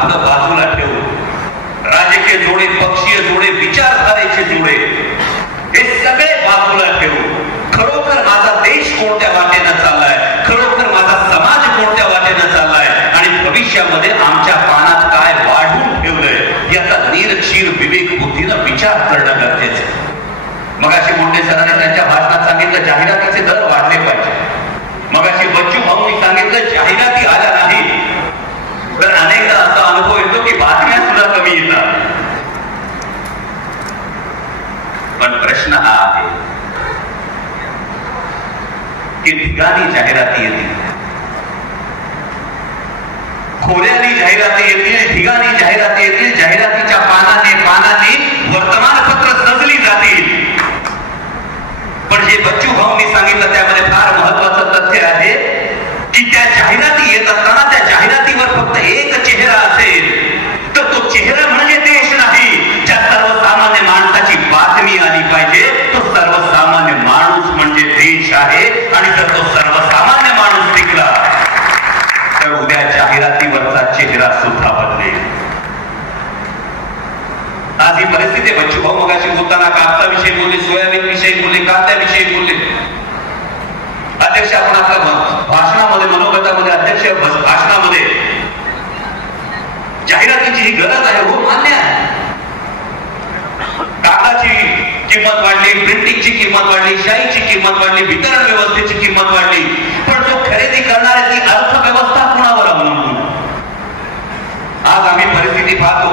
आपलं बाजूला ठेवून राजकीय जोडे, पक्षीय जोडे, विचारधारेचे जोडे हे सगळे बाजूला ठेवून खरोखर माझा देश कोणत्या वाटेनं चाललाय, खरोखर माझा समाज कोणत्या वाटेनं चाललाय आणि भविष्यामध्ये आमच्या पानात काय वाढून ठेवलंय याचा नीरक्षीर विवेक बुद्धीनं विचार करणं गरजेचं आहे. मगाशी मुंडे सरांनी त्यांच्या भाषणात सांगितलं जाहिरातीचे दर वाढले पाहिजे. मगाशी बच्चू भाऊंनी सांगितलं जाहिराती आल्या नाही तर अनेकदा असा अनुभव येतो की बातम्या सुद्धा कमी येतात. पण प्रश्न हा आहे की ठिकाणी जाहिराती येतील, खोल्यानी जाहिराती येतील, ठिकाणी जाहिराती येतील, जाहिरातीच्या पानाने वर्तमानपत्र सजली जातील. पण जे बच्चू भाऊंनी सांगितलं त्यामध्ये फार महत्वाचं तथ्य आहे की त्या जाहिराती येत असताना त्या जाहिरातीवर फक्त एक चेहरा असेल तर तो चेहरा म्हणजे देश नाही. ज्या सर्वसामान्य माणसाची बातमी आली पाहिजे तो सर्वसामान्य माणूस म्हणजे देश आहे. आणि जर तो सर्वसामान्य माणूस टिकला तर उद्या जाहिरातीवरचा चेहरा सुद्धा बदलेल. आज ही परिस्थिती. बच्चू भाऊ मगाशी बोलताना कापसाविषयी बोलले, सोयाबीन विषयी बोलले, कांद्याविषयी बोलले. अध्यक्ष आपण आपल्या भाषणामध्ये, मनोगतामध्ये, अध्यक्ष भाषणामध्ये जाहिरातीची ही गरज आहे, हो मान्य आहे. कागदाची किंमत वाढली, प्रिंटिंगची किंमत वाढली, शाईची किंमत वाढली, वितरण व्यवस्थेची किंमत वाढली. पण जो खरेदी करणार आहे ती अर्थव्यवस्था कुणावर अवलंबून. आज आम्ही परिस्थिती पाहतो.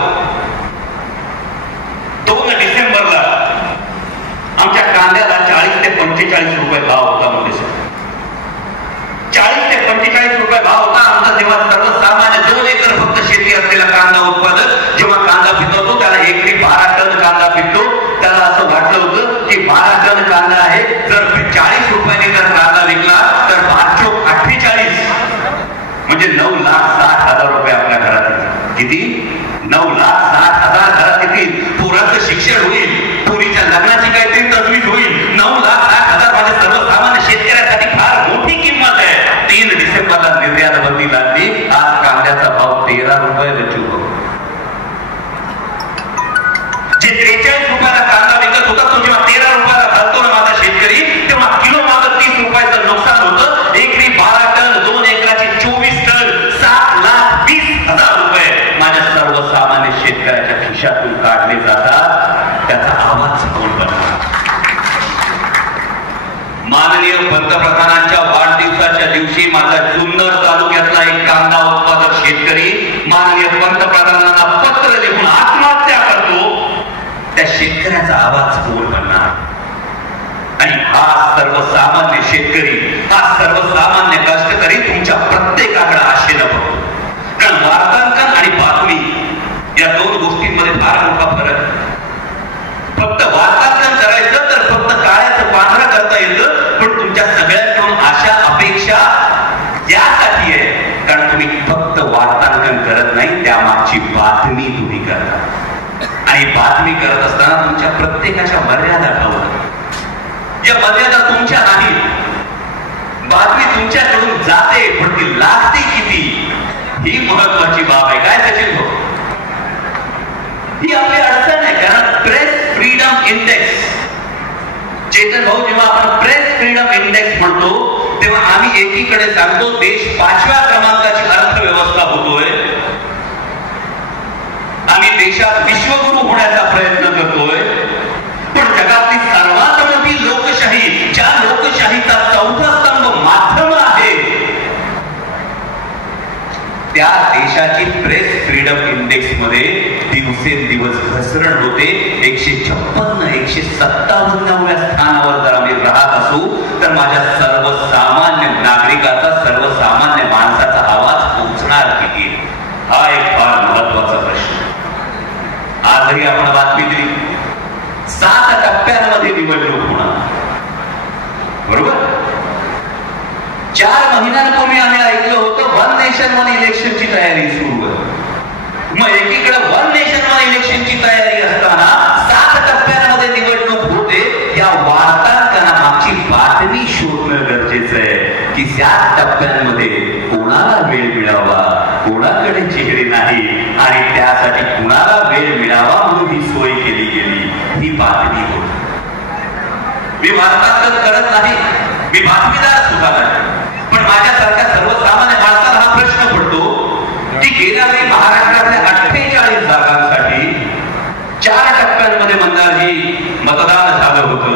2 डिसेंबरला आमच्या कांद्याला 40 ते 45 रुपये भाव होता. मोठे 40 ते 45 रुपये भाव होता आमचा. तेव्हा सर्वसामान्य 2 एकर फक्त शेती असलेला कांदा उत्पादक जेव्हा कांदा पिकवतो त्याला एकरी 12 टन कांदा पिकतो. त्याला असं वाटलं होतं की 12 टन कांदा आहे, जर 40 रुपयांनी जर कांदा विकला तर 548 म्हणजे 9,60,000 रुपये आपल्या घरात येतील. किती? 9,60,000 घरात येतील. पोराचं शिक्षण होईल, पोरीच्या लग्नाची काहीतरी तजवीज होईल. 9,60,000 म्हणजे सर्वसामान्य शेतकऱ्यासाठी फार मोठी किंमत आहे. 3 डिसेंबरला निर्यात बंदी लागली. आज कांद्याचा भाव 13 रुपये बच्चू. जे 43 रुपयाला कांदा विकत होता तो जेव्हा 13 रुपयाला घालतो ना माझा शेतकरी, तेव्हा किलो मागं 30 रुपयाचं नुकसान होतं. एकरी 12 टन, 2 एकराची 24 टन, 7,20,000 रुपये माझ्या सर्वसामान्य शेतकऱ्याच्या खिशातून काढले जातात. त्याचा आवाज कोण बनवणार? माननीय पंतप्रधानांच्या वाढदिवसाच्या दिवशी माझा जुन्नर तालुक्यातला एक कांदा उत्पादक शेतकरी माननीय पंतप्रधानांना पत्र लिहून आत्महत्या करतो. त्या शेतकऱ्याचा आवाज कोण बनणार? आणि हा सर्वसामान्य शेतकरी, हा सर्वसामान्य कष्टकरी तुमच्या प्रत्येकाकडे आशेनं बघतो. कारण वार्तांकन आणि बातमी या 2 गोष्टींमध्ये फार मोठा फरक आहे. फक्त वार्तांकन करायचं तर फक्त काळ्याचं पांढरं करता येतं. पण तुमच्या सगळ्यांकडून आशा, अपेक्षा यासाठी आहे कारण तुम्ही फक्त वार्तांकन करत नाही, त्यामागची बातमी तुम्ही करता. आणि बातमी करत असताना तुमच्या प्रत्येकाच्या मर्यादा ठेवतात. या मर्यादा तुमच्या नाही. बातमी तुमच्याकडून जाते पण ती लागते किती ही महत्वाची बाब आहे. काय सचिन भाऊ? ही आपली अडचण आहे. कारण प्रेस फ्रीडम इंडेक्स, चेतन भाऊ, जेव्हा आपण प्रेस फ्रीडम इंडेक्स म्हणतो तेव्हा आम्ही एकीकडे सांगतो देश 5व्या क्रमांकाची अर्थव्यवस्था होतोय. आम्ही देशात विश्वगुरु होण्याचा प्रयत्न करतोय. पण जगातली सर्वात मोठी लोकशाही, ज्या लोकशाहीचा 4था स्तंभ माध्यम आहे, त्या देशाची प्रेस फ्रीडम इंडेक्स मध्ये दिवसेंदिवस घसरण होते. 156, 157व्या स्थानावर जर आम्ही राहत असू तर माझ्या सर्वसामान्य नागरिकाचा, सर्वसामान्य माणसाचा आवाज पोहोचणार किती? हा एक फार महत्वाचा प्रश्न. आजही आपण बातमी दिली 7 टप्प्यांमध्ये निवडणूक होणार, बरोबर? 4 महिन्यांपूर्वी आम्ही ऐकलं होतं 1 नेशन 1 इलेक्शनची तयारी सुरू आहे. मग एकीकडे 1 नेशन 1 इलेक्शनची तयारी असताना 7 टप्प्यांमध्ये निवडणूक होते. या वार्तांकनामागची बातमी शोधणं गरजेचं आहे की 7 टप्प्यांमध्ये कोणाला वेळ मिळावा, कोणाकडे चेहरे नाही. वार्तांकन करत नाही, मी बातमीदार सुद्धा नाही, पण माझ्यासारख्या सर्वसामान्य माणसाला हा प्रश्न पडतो की गेल्या वेळी महाराष्ट्रातल्या 48 जागांसाठी 4 टप्प्यांमध्ये मंदारजी मतदान झालं होतं.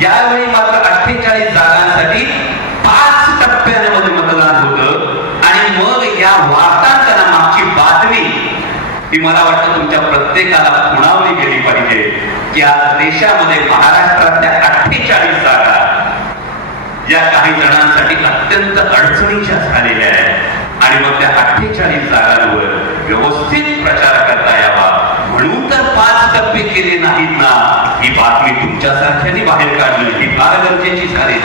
यावेळी मात्र 48 जागांसाठी 5 टप्प्यांमध्ये मतदान होतं. आणि मग या वार्तांकनामागची बातमी ती मला वाटतं तुमच्या प्रत्येकाला खुणावली गेली पाहिजे की आज देशामध्ये महाराष्ट्रातल्या 48 जागा या काही जणांसाठी अत्यंत अडचणीच्या झालेल्या आहेत. आणि मग त्या 48 जागांवर व्यवस्थित प्रचार करता यावा म्हणून तर 5 टप्पे केले नाहीत ना, ही बातमी तुमच्यासारख्यांनी बाहेर काढणं ही फार गरजेची झाली.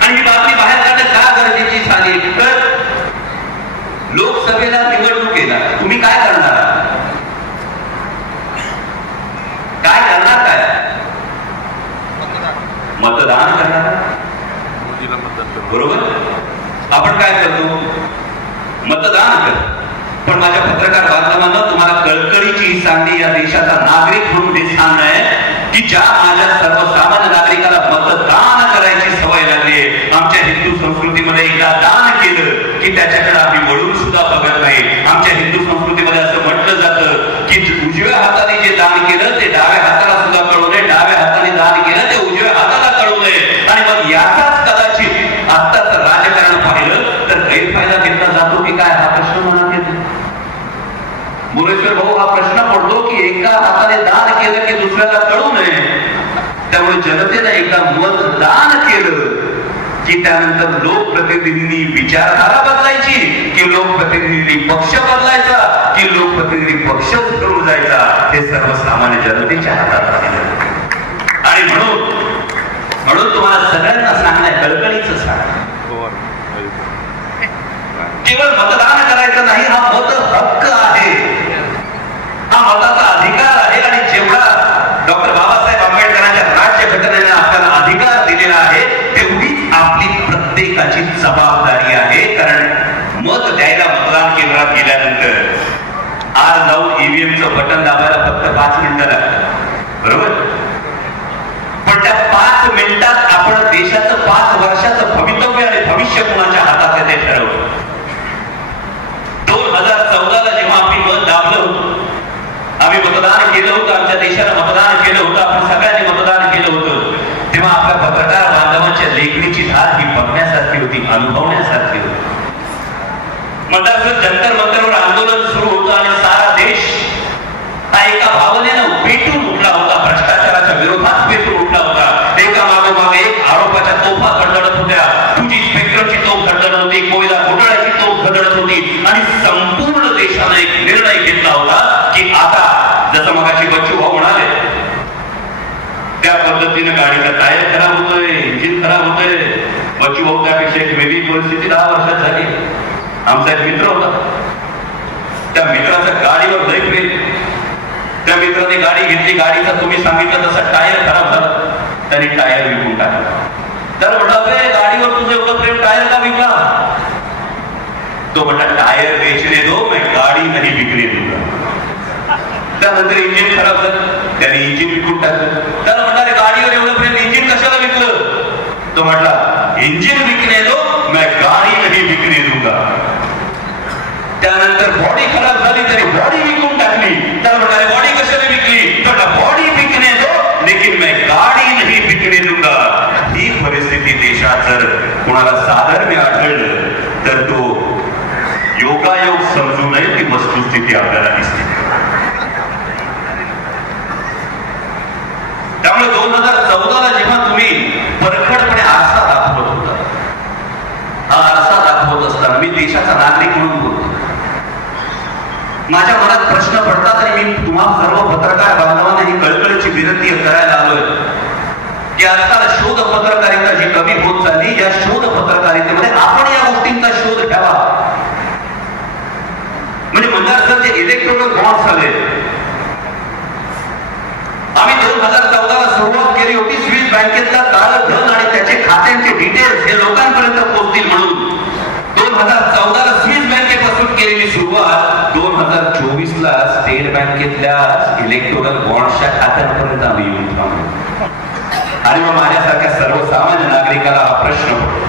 आणि ही बातमी बाहेर काढणं का गरजेची झाली तर लोकसभेला निवडणुकीला तुम्ही काय करणार, काय करणार, काय मतदान करणार, बरोबर. आपण काय करतो, मतदान करतो. पण माझ्या पत्रकार बांधवांना तुम्हाला कळकळीची ही सांगणी या देशाचा नागरिक म्हणून हे सांगणं आहे की ज्या माझ्या सर्वसामान्य नागरिकाला मतदान करायची सवय लागली, आमच्या हिंदू संस्कृतीमध्ये एकदा दान केलं की त्याच्याकडे आम्ही वळून सुद्धा बघत नाही. आमच्या हिंदू संस्कृतीमध्ये असं म्हटलं जातं की उजव्या हाताने जे दान केलं ते डाव्या हाताला सुद्धा कळू नये, डाव्या हाताने दान केलं ते उजव्या हाताला कळू नये. आणि मग याचाच कदाचित आत्ताच राजकारण पाहिलं तर गैरफायदा घेतला जातो की काय, हा प्रश्न मनात येतो. मुरेश्वर भाऊ हा प्रश्न पडतो की एका हाताने दान केलं की दुसऱ्याला कळू नये. त्यामुळे जनतेनं एकदा मतदान केलं की त्यानंतर लोकप्रतिनिधींनी विचारधारा बदलायची की लोकप्रतिनिधी पक्ष बदलायचा की लोकप्रतिनिधी पक्षच करून जायचा, हे सर्वसामान्य जनतेच्या हातात राहिलं. आणि म्हणून तुम्हाला सगळ्यांना सांगणं कळकळीचं सांग, केवळ मतदान करायचं नाही, हा मत हक्क आहे, हा मताचा अधिकार आहे. आणि जेवढा डॉक्टर बाबासाहेब आंबेडकरांच्या राज्यघटनेने आपल्याला अधिकार दिलेला आहे तेवढीच आपली प्रत्येकाची जबाबदारी आहे. कारण मत द्यायला मतदान केंद्रात गेल्यानंतर आज जाऊन ईव्हीएमचं बटन दाबायला फक्त 5 मिनिटं लागतात, बरोबर. पण त्या 5 मिनिटात आपण देशाचं 5 वर्षाचं भवितव्य आणि भविष्य कुणाच्या हातात आहे ते ठरवलं. 2014ला जेव्हा आम्ही मत दाबलं होतं, आम्ही मतदान केलं होतं, आमच्या देशाला मतदान केलं होतं, आपण सगळ्यांनी मतदान केलं होतं, तेव्हा आपल्या पत्रकार बांधवांच्या लेखणीची धार ही बघण्यासारखी होती, अनुभवण्यासारखी होती. मतदार जंतर मंतरवर आंदोलन सुरू होतं आणि सारा देश हा एका भावनेनं पेटून उठला होता, भ्रष्टाचाराच्या विरोधात पेटून उठला होता. एका मागोमाग एक आरोपाच्या तोफा धडधडत होत्या, तुझी स्पेक्ट्रमची तोफ धडधडत होती, कोयला घोटाळ्याची तोफ धडधडत होती. आणि संपूर्ण देशाने एक निर्णय घेतला होता की आता जसं मगाशी बच्चू भाऊ म्हणाले त्या पद्धतीने गाडीचा टायर खराब होतोय, इंजिन खराब होतोय. बच्चू भाऊ त्यापेक्षा एक वेगळी परिस्थिती 10 वर्षात झाली. आमचा एक मित्र होता, त्या मित्राच्या गाडीवर लय प्रेम, त्या मित्राने गाडी घेतली, गाडीचा तुम्ही सांगितलं तसा टायर खराब झाला, त्याने टायर विकून टाकला. तर म्हटलं गाडीवर तुझं एवढं प्रेम, टायर का विकला? तो म्हटला टायर बेचने दो, मैं गाडी नहीं बिकने दूंगा. त्यानंतर इंजिन खराब झालं, त्याने इंजिन विकून टाकलं. त्याला म्हटलं गाडीवर एवढं प्रेम, इंजिन कशाला विकलं? तो म्हटला इंजिन विकने दो, मैं गाडी नहीं बिकने दूंगा. त्यानंतर बॉडी खराब झाली तरी बॉडी विकून टाकली. त्याला म्हणाले बॉडी कशाला विकली? तर बॉडी विकने दो लेकिन मैं गाडी नहीं बिकने दूंगा. ही परिस्थिती देशात जर कोणाला साधर्म्य आढळलं तर तो योगायोग समजू नये ती वस्तुस्थिती आपल्याला दिसते. त्यामुळे 2014ला जेव्हा तुम्ही परखडपणे आरसा दाखवत होता, हा आरसा दाखवत असताना मी देशाचा नागरिक म्हणून बोलतो. माझ्या मनात प्रश्न पडतात आणि मी तुम्हाला सर्व पत्रकार बांधवांना ही कळकळीची विनंती करायला आलोय की आजकाल शोध पत्रकारिता जी कमी होत चालली, या शोध पत्रकारितेमध्ये आपण या गोष्टींचा शोध घ्यावा. म्हणजे मंदार सर जे इलेक्ट्रॉनिक बॉन्ड्स आले, आम्ही 2014ला सुरुवात केली होती स्विस बँकेतला काळं धन आणि त्याचे खात्यांचे डिटेल्स हे लोकांपर्यंत पोहोचतील म्हणून. 2014ला स्विस बँकेपासून केलेली सुरुवात 2024ला स्टेट बँकेतल्या इलेक्ट्रॉनिक बॉन्ड्सच्या खात्यांपर्यंत आम्ही येऊन थांबलो. आणि मग माझ्यासारख्या सर्वसामान्य नागरिकाला हा प्रश्न पडतो.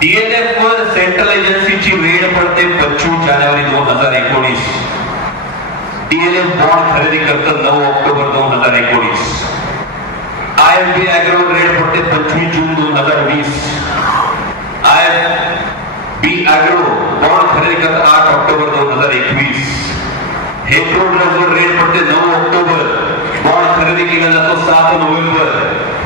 DLF वर सेंट्रल एजन्सीची रेड पडते 25 जानेवारी 2019. DLF बॉन्ड खरेदी करतं 9 ऑक्टोबर 2019. IFB ऍग्रो रेड पडते 25 जून 2020. IFB ऍग्रो बॉन्ड खरेदी करतं 8 ऑक्टोबर 2021. हेथ्रो ड्रग्सवर रेड पडते 9 ऑक्टोबर. बॉन्ड खरेदी केला जातो 7 नोव्हेंबर.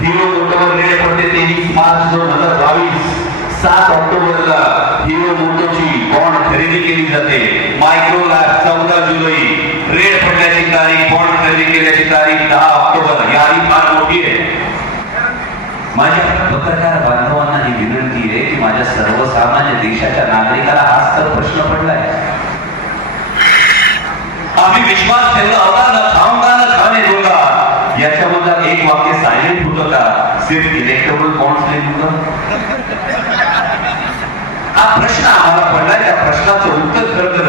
हिरो मोटोवर रेड पडते 23 मार्च 2022. 7 ऑक्टोबरला हिरो मोटोची बॉन्ड खरेदी केली जाते. मायक्रोलॅब 14 जुलै. रेड पडण्याची तारीख, बॉन्ड खरेदी केल्याची तारीख 10 ऑक्टोबर. यादी फार मोठी आहे. माझ्या पत्रकार बांधवांना ही विनंती आहे की माझ्या सर्वसामान्य देशाच्या नागरिकाला हाच तर प्रश्न पडलाय. आम्ही विश्वास ठेवला होता ना खाऊंगा ना खाने दूंगा. याच्यामध्ये एक वाक्य सायलेंट होतं का? सिर्फ इलेक्टोरल बॉन्ड्स होतं. हा प्रश्न आम्हाला पडलाय. त्या प्रश्नाचं उत्तर खरं तर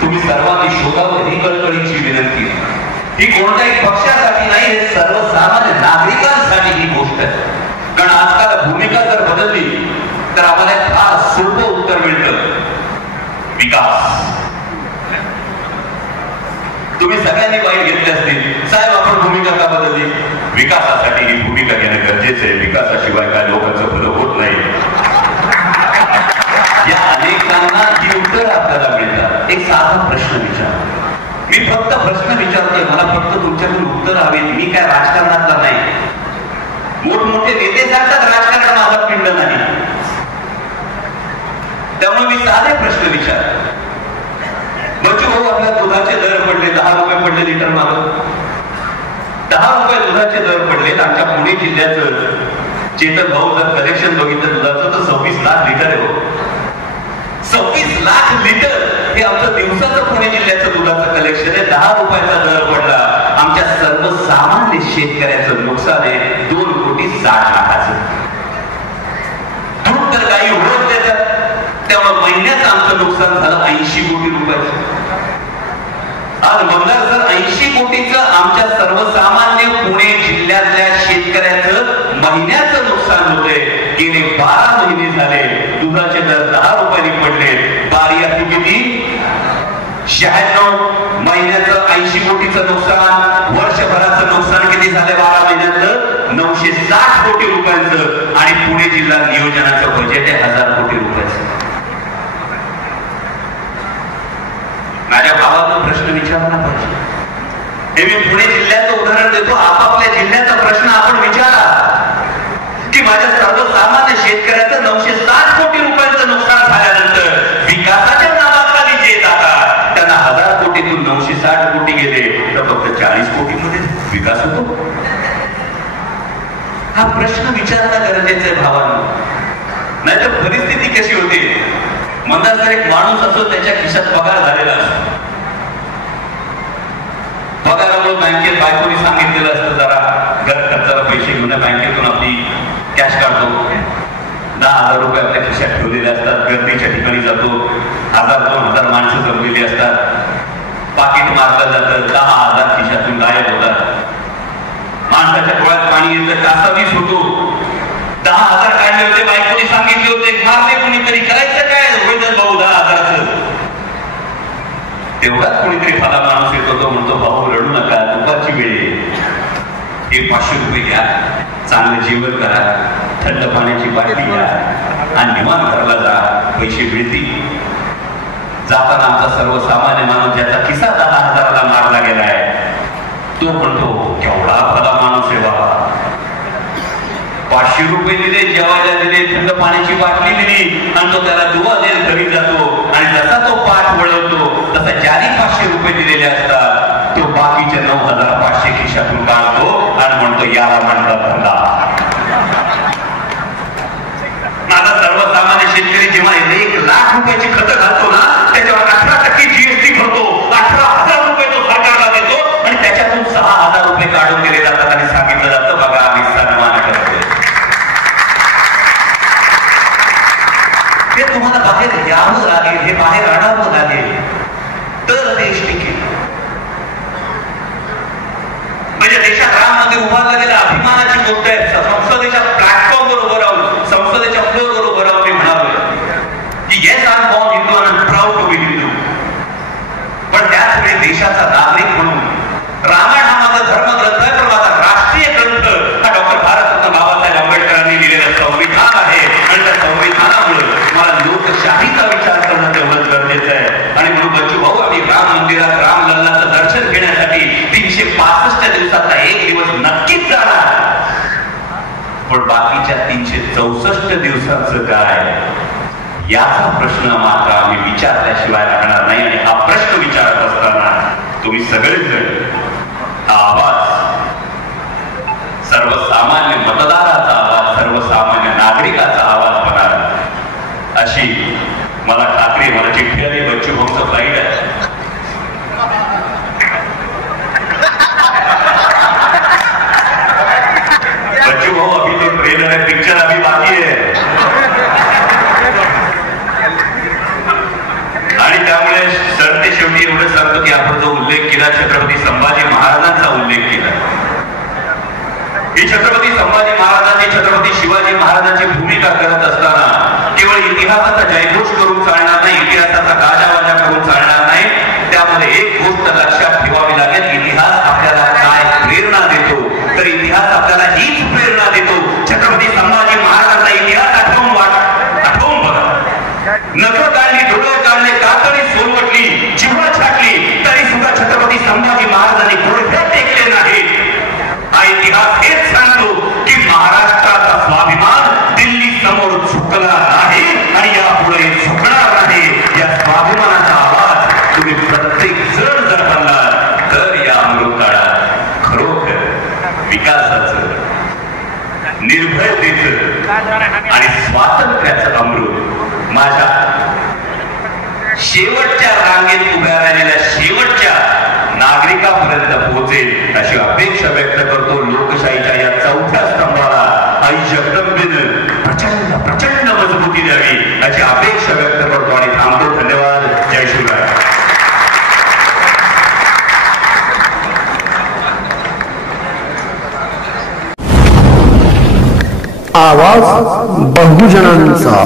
तुम्ही सर्वांनी शोधावं ही कळकळीची विनंती. ही कोणत्याही पक्षासाठी नाही, हे सर्वसामान्य नागरिकांसाठी ही गोष्ट आहे. कारण आजकाल भूमिका जर बदलली तर आम्हाला एक फार सोपं उत्तर मिळतं, विकास. तुम्ही सगळ्यांनी वाईट घेतले असतील, साहेब आपण भूमिका का बदलली? विकासासाठी ही भूमिका घेणं गरजेचं आहे. विकासाशिवाय काय लोकांचं भलं होत नाही. या अनेकांना ही उत्तर आपल्याला मिळतात. एक साधा प्रश्न विचार. मी फक्त प्रश्न विचारतोय, मला फक्त तुमच्याकडून उत्तर हवे. मी काय राजकारणातला नाही. मोठमोठे नेते सांगतात राजकारण माझा पिंड नाही. त्यामुळे मी साधे प्रश्न विचार. बच्चू भाऊ, आपल्या दुधाचे दर पडले, 10 रुपये पडले लिटर मागं. 10 रुपये दुधाचे दर पडले. आमच्या पुणे जिल्ह्याचं चेतन भाऊ जर कलेक्शन बघितलं दुधाचं तर 26 लाख लिटर आहे. 26 लाख लिटर हे आमचं दिवसाचं पुणे जिल्ह्याचं दुधाचं कलेक्शन आहे. 10 रुपयाचा दर पडला. आमच्या सर्वसामान्य शेतकऱ्याचं नुकसान आहे 2,60,00,000. दूध तर काही होत देतात. त्यामुळे महिन्याचं आमचं नुकसान झालं 80 कोटी रुपयाचं. आज बघणार सर, 80 कोटीचं आमच्या सर्वसामान्य पुणे जिल्ह्यातल्या शेतकऱ्याचं महिन्याचं नुकसान होते. गेले 12 महिने झाले दुधाचे दर 10 रुपयांनी पडले. बारी आधी किती? 96 महिन्याचं 80 कोटीचं नुकसान. वर्षभराचं नुकसान किती झालं 12 महिन्याचं? 960 कोटी रुपयांचं. आणि पुणे जिल्हा नियोजनाचं बजेट आहे 1000 कोटी रुपयाचं. माझ्या भावाचा प्रश्न विचारला पाहिजे. हे मी पुणे जिल्ह्याचं उदाहरण देतो. आपापल्या जिल्ह्याचा प्रश्न आपण विचारा की माझ्या सर्वसामान्य शेतकऱ्याचं 960 कोटी रुपयांचं नुकसान झाल्यानंतर विकासाच्या नावाखाली जे जातात त्यांना 1000 कोटीतून 960 कोटी गेले तर फक्त 40 कोटीमध्ये विकास होतो. हा प्रश्न विचारणं गरजेचं आहे भावांनो. नाहीतर परिस्थिती कशी होते? म्हणतात जर एक माणूस असो, त्याच्या खिशात पगार झालेला असतो. पगारामुळे बँकेत बायकोनी सांगितलेलं असतं जरा घर खर्चाला पैसे घेऊन बँकेतून आपली कॅश काढतो. 10,000 रुपये आपल्या खिशात ठेवलेले असतात. गर्दीच्या ठिकाणी जातो. 1000-2000 माणसं जमलेली असतात. पाकिट मारलं जातं. 10,000 खिशातून गायब होतात. माणसाच्या डोळ्यात पाणी येतं. कासावीस होतो. 10,000 काढले होते, बायकोनी सांगितले होते, मारले कुणीतरी, करायचं काय वैदन भाऊ 10,000चं. तेवढाच कुणीतरी फाला माणूस येतो, तो म्हणतो भाऊ रडू नका, दुपारची वेळ हे 500 रुपये घ्या, चांगलं जेवण करा, थंड पाण्याची बाटली घ्या आणि निवांत घरला जा, पैसे मिळतील. जाताना आमचा सर्वसामान्य माणूस ज्याचा किस्सा 10,000ला मारला गेलाय तो म्हणतो केवढा भला माणूस आहे बाबा. 500 रुपये दिले, जेवायला दिले, थंड पाण्याची बाटली दिली आणि तो त्याला दुवा देत घरी जातो. आणि जसा तो पाठ वळवतो तसा ज्याने 500 रुपये दिलेले असतात तो बाकीचे 9,500 खिशातून काढतो आणि म्हणतो याला म्हणतात धंदा. माझा सर्वसामान्य शेतकरी जेव्हा 1 लाख रुपयाची खतं घालतो ना, त्याच्यावर 18% जीएसटी भरतो. 18,000 रुपये तो सरकारला देतो आणि त्याच्यातून 6,000 रुपये काढून दिले जातात आणि सांगितलं जातं बघा आम्ही सन्मान करतोय. ते तुम्हाला बाहेर यावं लागेल, हे बाहेर आणावं लागेल तर देश टिकेल. म्हणजे देशात राम भारतामध्ये उभारला गेला अभिमानाची गोष्ट आहे. संसदेच्या प्लॅटफॉर्मवर उभं राहून, संसदेच्या फ्लोअरवर उभं राहून मी म्हणालो की yes I am born Hindu and proud to be Hindu. पण त्याच वेळी देशाचा नागरिक म्हणून रामायण हा माझा धर्मग्रंथ आहे, पण माझा राष्ट्रीय ग्रंथ हा डॉक्टर भारतरत्न बाबासाहेब आंबेडकरांनी लिहिलेलं संविधान आहे. आणि त्या संविधानामुळे मला लोकशाहीचा विचार करणं तेवढंच गरजेचं आहे. आणि म्हणून बच्चू भाऊ, आम्ही राम मंदिरात रामलल्लाचं दर्शन घेण्यासाठी 365 दिवसाचा एक दिवस नक्कीच जाणार. पण बाकीच्या 364 दिवसांचं काय, याचा प्रश्न मात्र आम्ही विचारल्याशिवाय राहणार नाही. आणि हा प्रश्न विचारत असताना तुम्ही सगळेजण हा आवाज, सर्वसामान्य मतदाराचा आवाज, सर्वसामान्य नागरिकाचा आवाज बनार अशी मला खात्री. मला चिठ्ठी आली, बच्चू भाऊचं फ्लाईट आहे. बच्चू भाऊ अभी तो ट्रेलर है, पिक्चर अभी बाकी है. आणि त्यामुळे सरते शेवटी एवढं सांगतो की आपण जो उल्लेख केला छत्रपती संभाजी महाराजांचा उल्लेख केला, ही छत्रपती संभाजी महाराजांनी छत्रपती शिवाजी महाराजांची भूमिका करत असताना केवळ इतिहासाचा जयघोष करून चालणार नाही, इतिहासाचा गाजावाजा करून चालणार नाही. त्यामध्ये एक गोष्ट लक्षात ठेवावी लागेल, इतिहास आपल्याला काय प्रेरणा देतो, तर इतिहास आपल्याला हीच प्रेरणा देतो. छत्रपती संभाजी महाराजांचा इतिहास आठवून बघा. नखं काढली, डोळं काढले, कातडी सोलवटली, जिव्हा छाटली, तरी सुद्धा छत्रपती संभाजी महाराजांनी गुडघे टेकले नाहीत. हा इतिहास हेच सांगतो की महाराष्ट्राचा स्वाभिमान दिल्ली समोर झुकला नाही आणि यापुढे झुकणार नाही. या स्वाभिमानाचा आवाज तुम्ही प्रत्येक जण जर म्हणलात तर या अमृत काळात खरोखर विकासाचं, निर्भयतेचं आणि स्वातंत्र्याचं अमृत माझ्या शेवटच्या रांगेत उभ्या राहिलेल्या शेवटच्या नागरिकापर्यंत पोहोचेल अशी अपेक्षा व्यक्त करतो. लोकशाहीच्या या चौथ्या स्तंभाला आई जगदंबेनं प्रचंड मजबूती द्यावी अशी अपेक्षा व्यक्त करतो आणि थांबतो. धन्यवाद. जय शिवराय. आवाज बहुजनांचा.